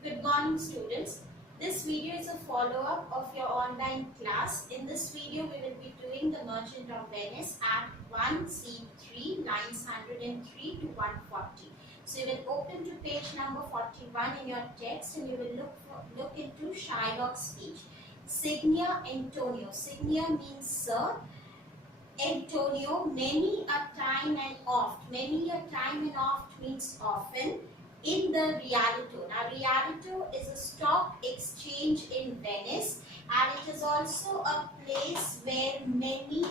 Good morning, students. This video is a follow-up of your online class. In this video, we will be doing the Merchant of Venice Act 1C3, lines 103 to 140. So you will open to page number 41 in your text and you will look into Shylock's speech. Signia Antonio. Signia means sir. Antonio, many a time and oft. Many a time and oft means often. In the Rialto. Now, Rialto is a stock exchange in Venice, and it is also a place where many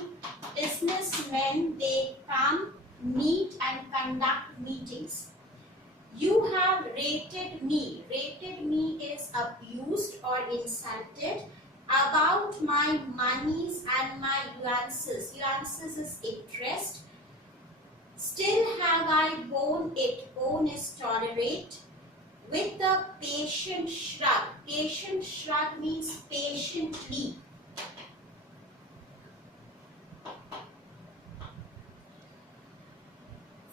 businessmen they come, meet, and conduct meetings. You have rated me. Rated me is abused or insulted about my monies and my uances. Uances is interest. Still have I borne it. Borne is tolerate. With a patient shrug. Patient shrug means patiently.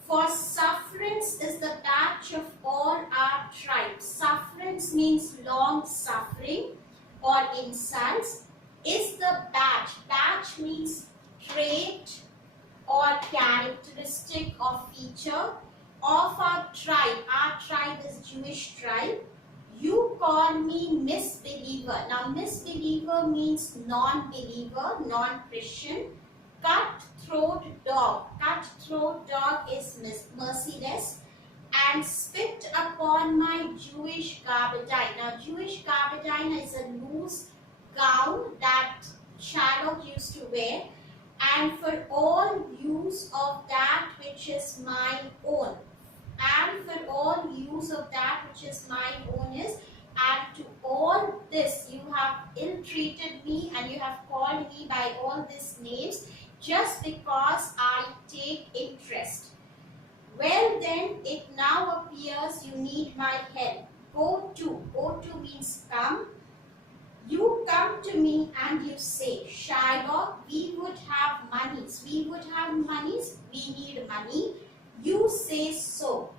For sufferance is the batch of all our tribes. Sufferance means long suffering or insults. Is the batch. Batch means trait or characteristic or feature of our tribe. Our tribe is Jewish tribe. You call me misbeliever. Now, misbeliever means non-believer, non-Christian. Cutthroat dog. Cutthroat dog is merciless. And spit upon my Jewish gabardine. Now, Jewish gabardine is a loose gown that Shylock used to wear. And for all use of that which is mine own. And for all use of that which is mine own is, and to all this you have ill-treated me and you have called me by all these names just because I take interest. Well then, it now appears you need my help. Go to means come. You come to me and you say, Shylock, we would have monies. We would have monies. We need money. You say so.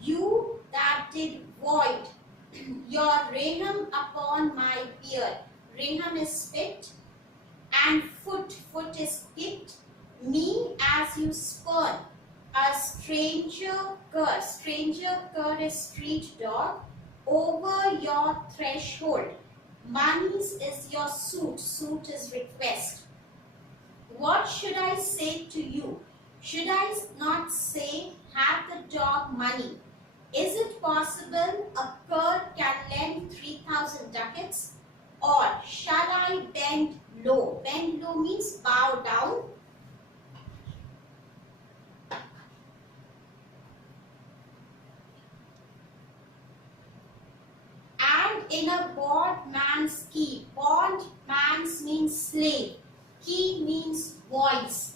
You that did void your rehum upon my beard. Rehum is spit and foot is kicked. Me as you spurn. A stranger cur. Stranger cur is street dog. Over your threshold. Monies is your suit. Suit is request. What should I say to you? Should I not say, have the dog money? Is it possible a cur can lend 3,000 ducats? Or shall I bend low? Bend low means bow down. In a bondman's key. Bondman's means slave. Key means voice.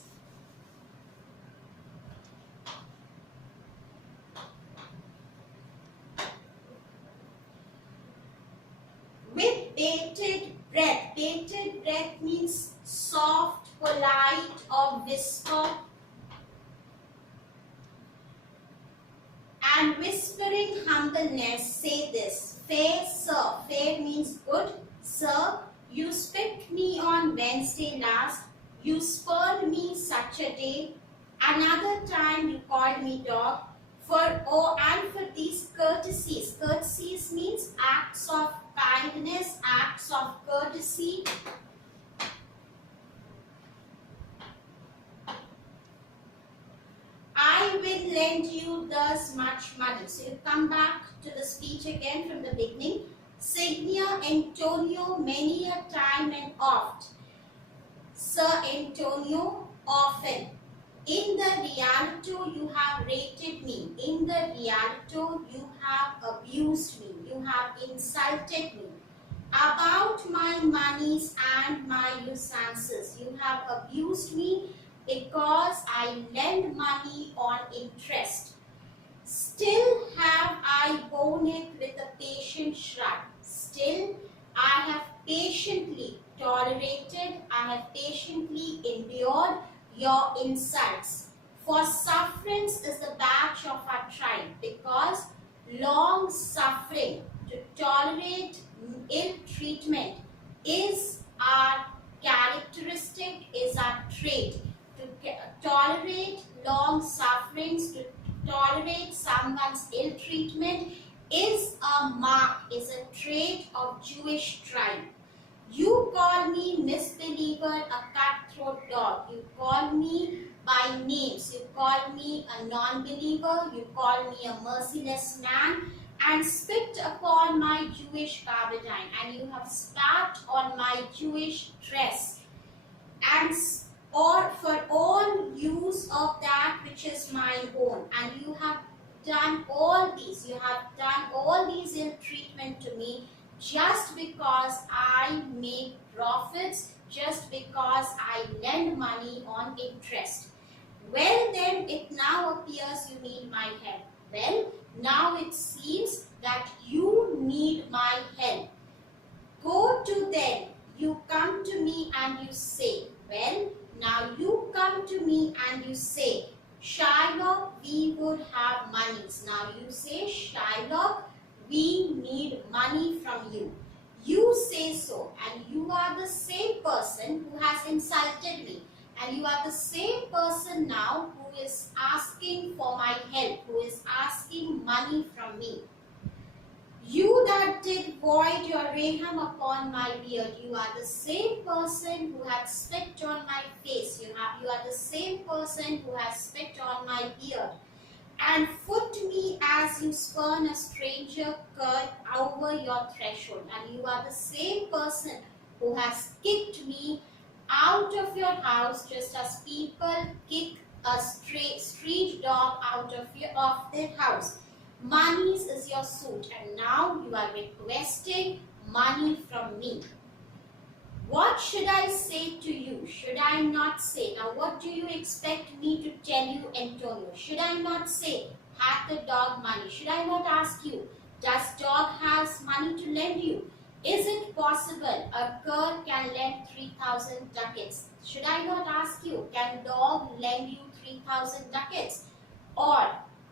With bated breath. Bated breath means soft, polite, or whisper. And whispering humbleness, say this. Fair sir. Fair means good. Sir, you spit me on Wednesday last. You spurned me such a day. Another time you called me dog. And for these courtesies. Courtesies means acts of kindness, acts of courtesy. I will lend you thus much money. So you come back to the speech again from the beginning. Signia Antonio, many a time and oft. Sir Antonio, often. In the Rialto you have rated me. In the Rialto you have abused me. You have insulted me. About my monies and my usances. You have abused me because I lend money on interest. Still have I borne it with a patient shrug. Still I have patiently tolerated, I have patiently endured your insults. For sufferance is the badge of our tribe, because long suffering, to a non-believer, you call me a merciless man, and spit upon my Jewish gabardine, and you have spat on my Jewish dress, and or for all use of that which is mine own, and you have done all these, ill treatment to me, just because I make profits, just because I lend money on interest. Well, then it now appears you need my help. Well, now it seems that you need my help. Go to them. You come to me and you say, well, now you come to me and you say, Shylock, we would have monies. Now you say, Shylock, we need money from you. You say so, and you are the same person who has insulted me. And you are the same person now who is asking for my help, who is asking money from me. You that did void your raham upon my beard, you are the same person who had spit on my face. You are the same person who has spit on my beard, and foot me as you spurn a stranger cur over your threshold. And you are the same person who has kicked me out of your house, just as people kick a street dog out of their house. Monies is your suit, and now you are requesting money from me. What should I say to you? Should I not say? Now what do you expect me to tell you, Antonio? Should I not say, hath the dog money? Should I not ask you, does dog has money to lend you? Is it possible a cur can lend 3,000 ducats? Should I not ask you, can dog lend you 3,000 ducats? Or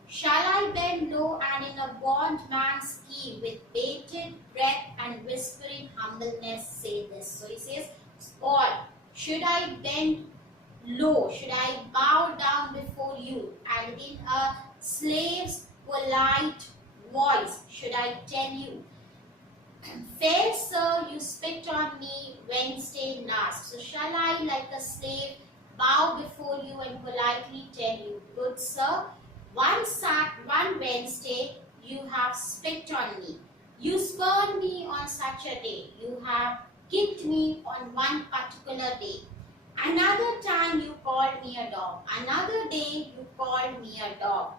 shall I bend low and in a bondman's key with bated breath and whispering humbleness say this? So he says, or should I bend low, should I bow down before you, and in a slave's polite voice should I tell you, fair sir, you spit on me Wednesday last. So shall I, like a slave, bow before you and politely tell you, good sir, one Wednesday you have spit on me. You spurned me on such a day. You have kicked me on one particular day. Another time you called me a dog. Another day you called me a dog.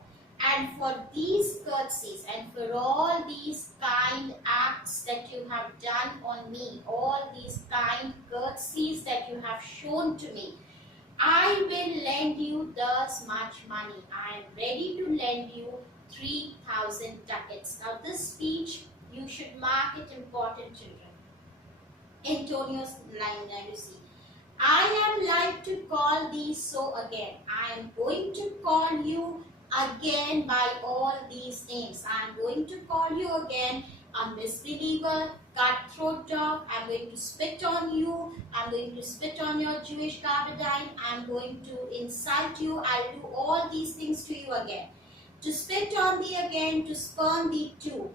And for these courtesies and for all these kind acts that you have done on me, all these kind courtesies that you have shown to me, I will lend you thus much money. I am ready to lend you 3,000 ducats. Now this speech, you should mark it important, children. Antonio's line there you see. I am like to call thee so again. I am going to call you again by all these names. I am going to call you again a misbeliever, cutthroat dog. I am going to spit on you. I am going to spit on your Jewish gabardine. I am going to insult you. I will do all these things to you again. To spit on thee again, to spurn thee too.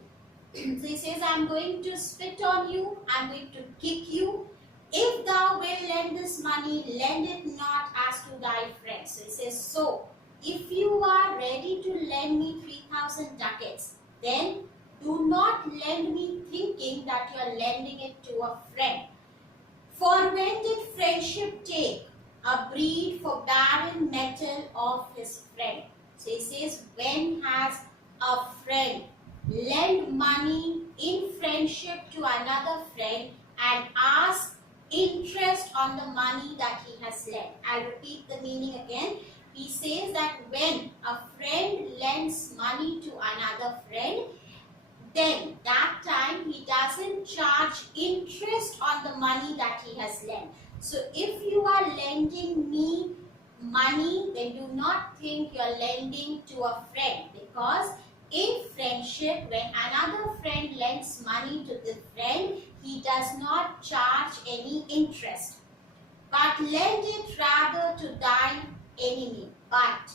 So he says, I am going to spit on you. I am going to kick you. If thou wilt lend this money, lend it not as to thy friends. So he says, so if you are ready to lend me 3,000 ducats, then do not lend me thinking that you are lending it to a friend. For when did friendship take a breed for barren metal of his friend? So he says, when has a friend lend money in friendship to another friend and ask interest on the money that he has lent? I'll repeat the meaning again. He says that when a friend lends money to another friend, then that time he doesn't charge interest on the money that he has lent. So if you are lending me money, then do not think you are lending to a friend, because in friendship, when another friend lends money to the friend, he does not charge any interest, but lend it rather to thine enemy. But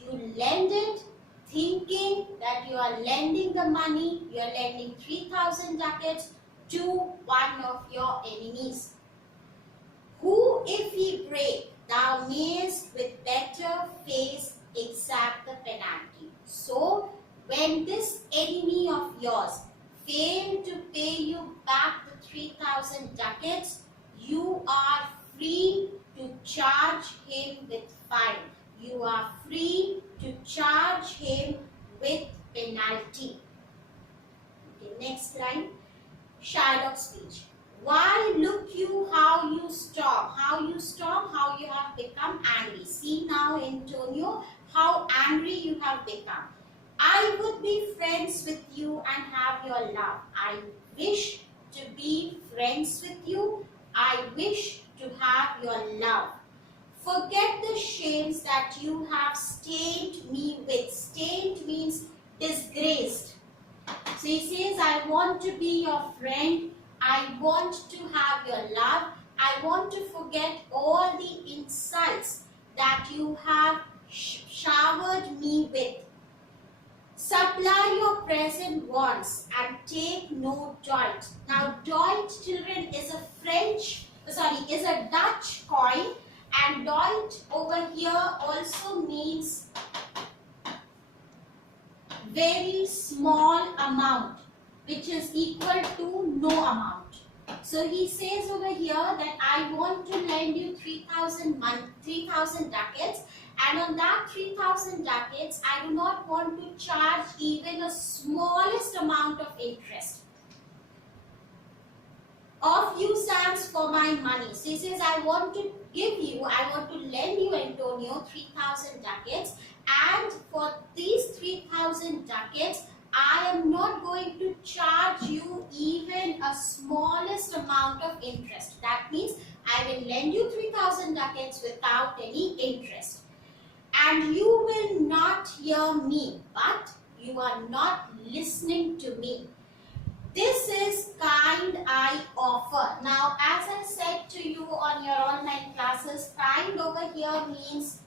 you lend it thinking that you are lending the money, you are lending 3,000 ducats to one of your enemies. Who, if he break, thou mayest with better face exact the penalty. So, when this enemy of yours fail to pay you back the 3,000 ducats, you are free to charge him with fine. You are free to charge him with penalty. Okay, next line. Shylock's speech. Why, look you how you storm, how you have become angry. See now, Antonio, how angry you have become. I would be friends with you and have your love. I wish to be friends with you. I wish to have your love. Forget the shames that you have stained me with. Stained means disgraced. So he says, I want to be your friend. I want to have your love. I want to forget all the insults that you have showered me with. Supply your present wants and take no doit. Now, doit, children, is is a Dutch coin, and doit over here also means very small amount, which is equal to no amount. So he says over here that I want to lend you 3,000 ducats, and on that 3,000 ducats, I do not want to charge even a smallest amount of interest. Of you stands for my money. So he says, I want to lend you, Antonio, 3,000 ducats, and for these 3,000 ducats, I am not going to charge you even a smallest amount of interest. That means I will lend you 3,000 ducats without any interest. And you will not hear me, but you are not listening to me. This is kind I offer. Now, as I said to you on your online classes, kind over here means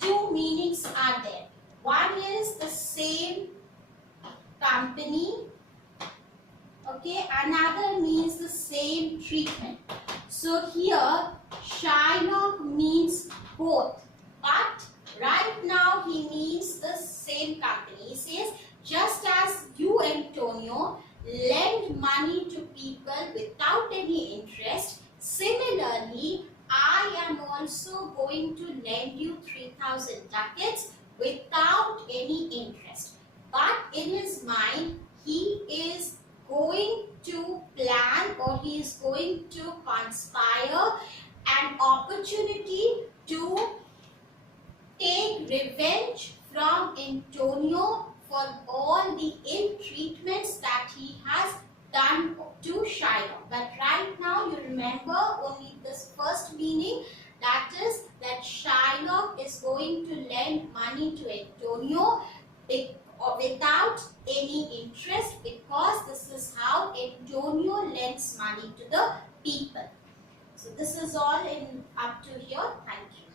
two meanings are there. One is the same company, okay, another means the same treatment. So here, Shylock means both, but right now he means the same company. He says, just as you, Antonio, lend money to people without any interest, similarly, I am also going to lend you 3,000 ducats without any interest. But in his mind, he is going to plan, or he is going to conspire an opportunity to take revenge from Antonio for all the ill treatments that he has done to Shylock. But right now, you remember only this first meaning, that is that Shylock is going to lend money to Antonio without any interest, because this is how Antonio lends money to the people. So this is all up to here. Thank you.